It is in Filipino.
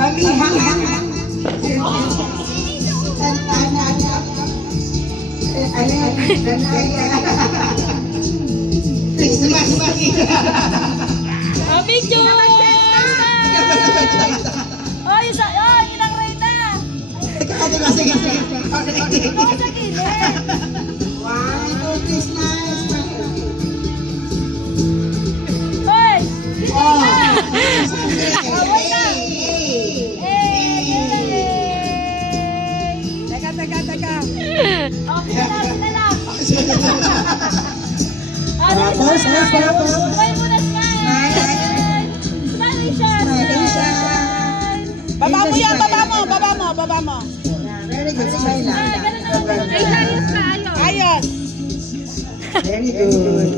Amihan. Oh, picture! Oh, isa! Oh, inang Reyna! Sige. Oh, sa gilid! One, two, three, nice. Hoy! Oh! Away na! Teka. Oh, sila lang! Tapos. Try mo na smile! Smile, Isha! Baba mo yan, baba mo. Very good. Smile lang. Ay, ayos na, ayos! Ayos. Very good.